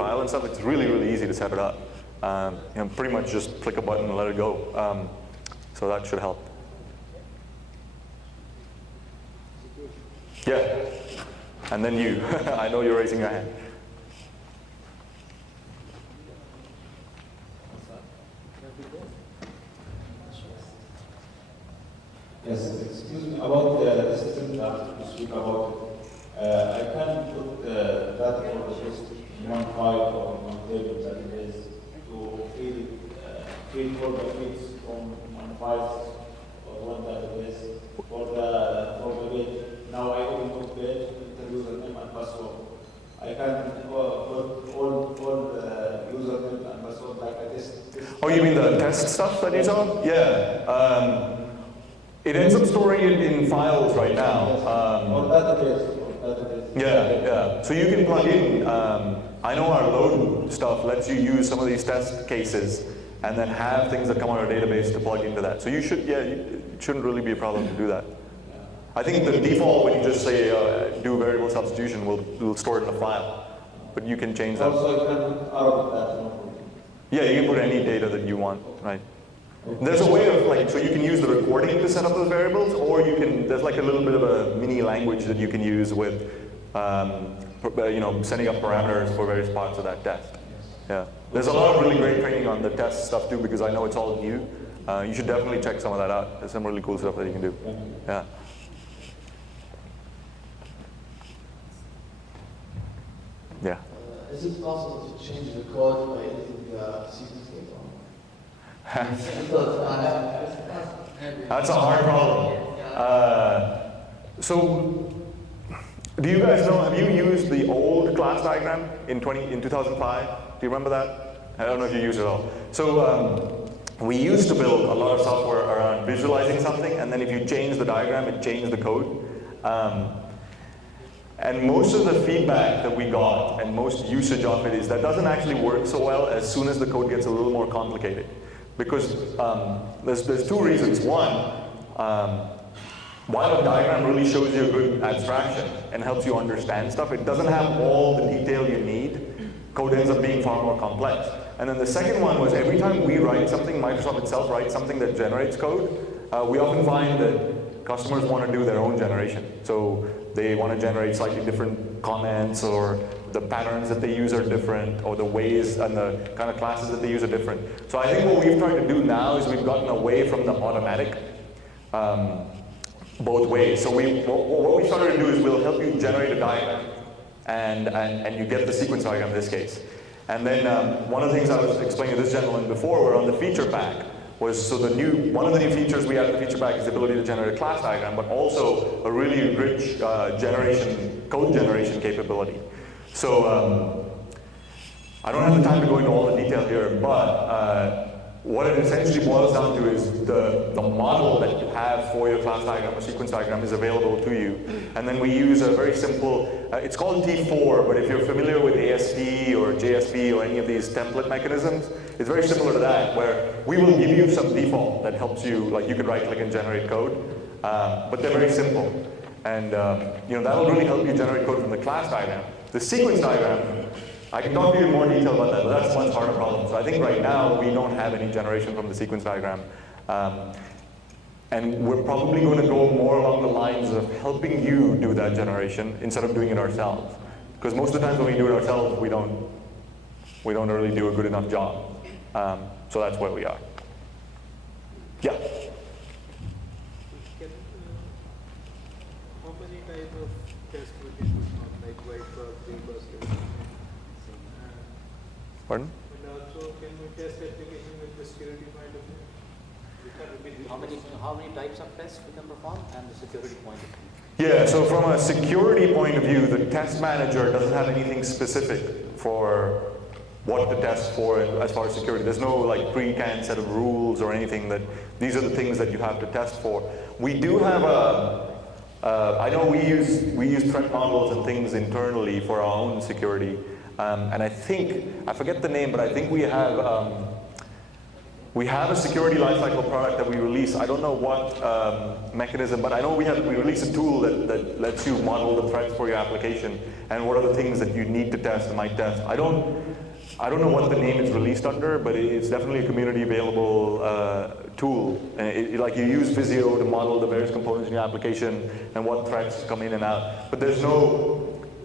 trial and stuff, it's really, really easy to set it up. You know, pretty much just click a button and let it go. So that should help. Yeah. And then you. I know you're raising your hand. Yes, excuse me, about the system that you speak about. I can put data for just one file or one table that it is to feed for the feeds from one file or one database for the page. Now I open the page, enter username and password. I can put all the username and password like a test. Oh, you mean the test stuff that you saw? Yeah. It ends up storing it in files right now. Or database. Yeah. So you can plug in. I know our load stuff lets you use some of these test cases and then have things that come out of our database to plug into that. So you should, it shouldn't really be a problem to do that. I think the default, when you just say do variable substitution, will store it in a file. But you can change that. Also, I can put out of that. Yeah, you can put any data that you want, right? There's a way of so you can use the recording to set up those variables, or you can, there's like a little bit of a mini language that you can use with, setting up parameters for various parts of that test. Yeah. There's a lot of really great training on the test stuff too, because I know it's all new. You should definitely check some of that out. There's some really cool stuff that you can do. Yeah. Yeah. Is it possible to change the code by editing the sequence data? That's a hard problem. So, do you guys know, have you used the old class diagram in 2005? Do you remember that? I don't know if you use it at all. So, we used to build a lot of software around visualizing something, and then if you change the diagram, it changed the code. And most of the feedback that we got, and most usage of it, is that doesn't actually work so well as soon as the code gets a little more complicated. Because there's two reasons. One, while a diagram really shows you a good abstraction and helps you understand stuff, it doesn't have all the detail you need. Code ends up being far more complex. And then the second one was every time we write something, Microsoft itself writes something that generates code, we often find that customers want to do their own generation. So they want to generate slightly different comments, or the patterns that they use are different, or the ways and the kind of classes that they use are different. So I think what we've tried to do now is we've gotten away from the automatic both ways. So what we started to do is we'll help you generate a diagram, and you get the sequence diagram in this case. And then one of the things I was explaining to this gentleman before were on the feature pack. So one of the new features we have in the feature pack is the ability to generate a class diagram, but also a really rich code generation capability. So I don't have the time to go into all the detail here, but what it essentially boils down to is the model that you have for your class diagram or sequence diagram is available to you. And then we use a very simple, it's called T4, but if you're familiar with ASP or JSP or any of these template mechanisms, it's very similar to that, where we will give you some default that helps you, like you could right click and generate code, but they're very simple. And that'll really help you generate code from the class diagram. The sequence diagram, I can talk to you in more detail about that, but that's a much harder problem. So I think right now we don't have any generation from the sequence diagram. And we're probably going to go more along the lines of helping you do that generation instead of doing it ourselves. Because most of the times when we do it ourselves, we don't really do a good enough job. So that's where we are. Yeah? How many types of tests will be put on, like white box, grey box, Pardon? and also can we test application with the security point of view? How many types of tests we can perform, and the security point of view? Yeah, so from a security point of view, the test manager doesn't have anything specific for what to test for as far as security. There's no like pre-canned set of rules or anything that these are the things that you have to test for. We do have I know we use threat models and things internally for our own security. And I forget the name, but I think we have we have a security lifecycle product that we release. I don't know what mechanism, but I know we release a tool that lets you model the threats for your application and what are the things that you need to test and might test. I don't know what the name is released under, but it's definitely a community available tool. And like you use Visio to model the various components in your application and what threats come in and out. But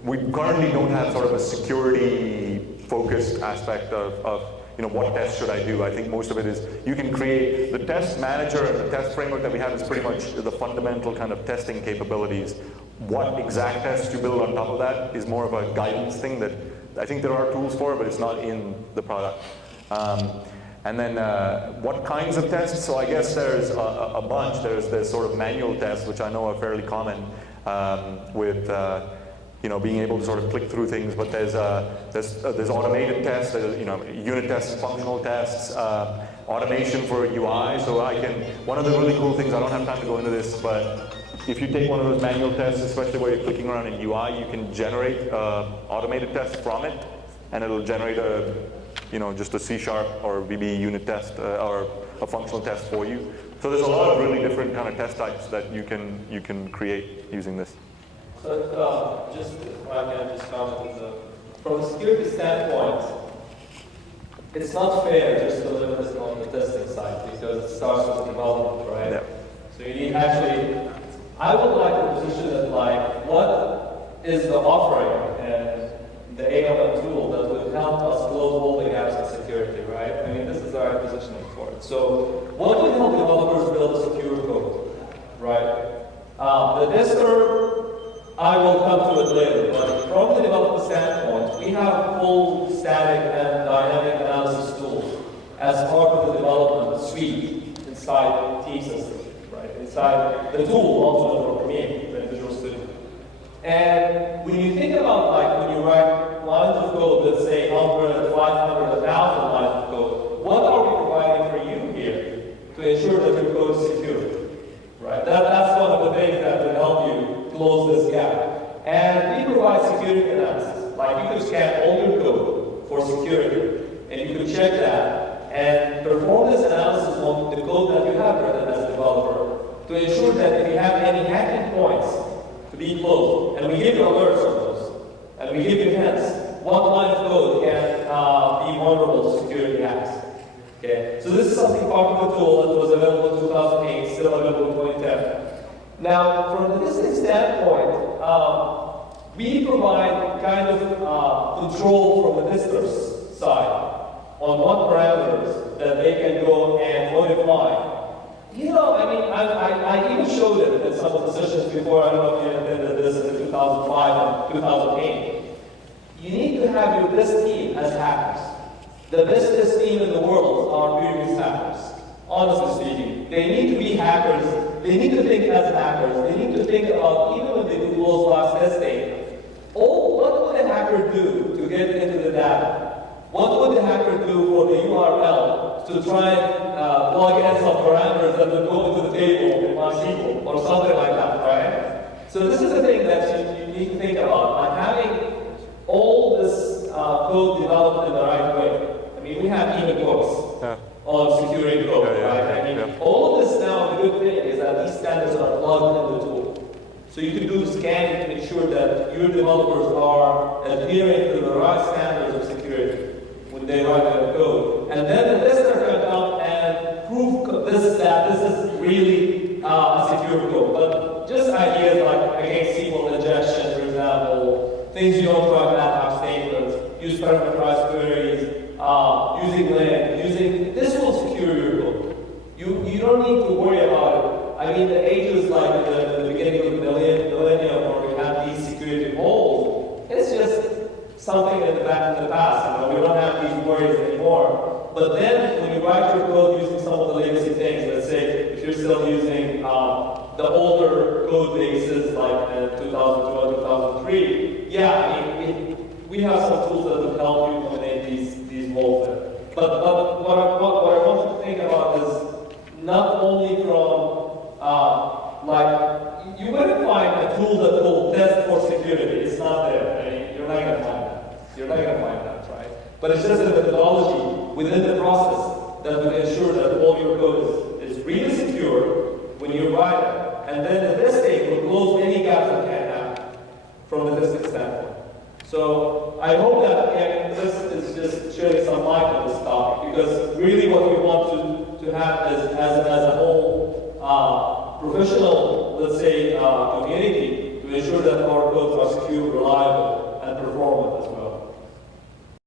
we currently don't have sort of a security focused aspect of what tests should I do? I think most of it is you can create the test manager and the test framework that we have is pretty much the fundamental kind of testing capabilities. What exact tests you build on top of that is more of a guidance thing that I think there are tools for, but it's not in the product. And then what kinds of tests? So I guess there's a bunch. There's sort of manual tests, which I know are fairly common with being able to sort of click through things, but there's automated tests, there's, unit tests, functional tests, automation for UI. So one of the really cool things, I don't have time to go into this, but if you take one of those manual tests, especially where you're clicking around in UI, you can generate automated tests from it, and it'll generate just a C# or VB unit test or a functional test for you. So there's a lot of really different kind of test types that you can create using this. So just if I can just comment, from a security standpoint, it's not fair just to limit this on the testing side because it starts with development, right? Yeah. So you need I would like to position it like, what is the offering and the AML tool that would help us close all the gaps in security, right? I mean, this is our positioning for it. So what would help developers build a secure code, right? The tester, I will come to it later, but from the developer standpoint, we have full static and dynamic analysis tools as part of the development suite inside team systems, right? Inside the tool, also for me, the Visual Studio. And when you think about when you write lines of code, let's say 100, 500, 1,000 lines of code, what are we providing for you here to ensure that your code is secure, right? That's one of the things that will help you close this gap. And we provide security analysis. Like you could scan all your code for security, and you could check that and perform this analysis on the code that you have written as a developer to ensure that if you have any hacking points to be closed, and we give you alerts on those, and we give you hints, what line of code can be vulnerable to security hacks. Okay, so this is something part of the tool that was available in 2008, still available in 2010. Now, from the testing standpoint, we provide kind of control from the tester's side on what parameters that they can go and modify. I even showed it in some of the sessions before. I don't know if you attended this in 2005 and 2008. You need to have your best team as hackers. The best team in the world are previous hackers, honestly speaking. They need to be hackers. They need to think as hackers. They need to think about, even when they do closed box testing, what would a hacker do to get into the data? What would the hacker do for the URL to try and plug in some parameters that would go into the table in MySQL or something like that, right? So this is the thing that you need to think about, like having all this code developed in the right way. I mean, we have even books on security code, right? All of this now, the good thing is that these standards are plugged in the tool. So you can do the scanning to ensure that your developers are adhering to the right standards of security when they write their code. And then the tester can come and prove that this is really a secure code. But just ideas like against SQL injection, for example, things you don't try to have statements, use parameterized queries, using len, this will secure your code. You don't need to worry about it. I mean, the ages like the beginning of the millennium where we have these security holes, it's just something in the past. We don't have these worries anymore. But then when you write your code using some of the legacy things, let's say if you're still using the older code bases like 2002 and 2003, we have some tools that will help you eliminate these holes there. But what I want you to think about is not only from you wouldn't find a tool that will test for security. It's not there. I mean, you're not going to find that. You're not going to find that, right? But it's just a methodology within the process that would ensure that all your code is really secure when you write it. And then the testing will close any gaps that can happen from the testing standpoint. So I hope that, again, this is just shedding some light on this topic, because really what we want to have is, as a whole professional, let's say, community, to ensure that our codes are secure, reliable, and performant as well.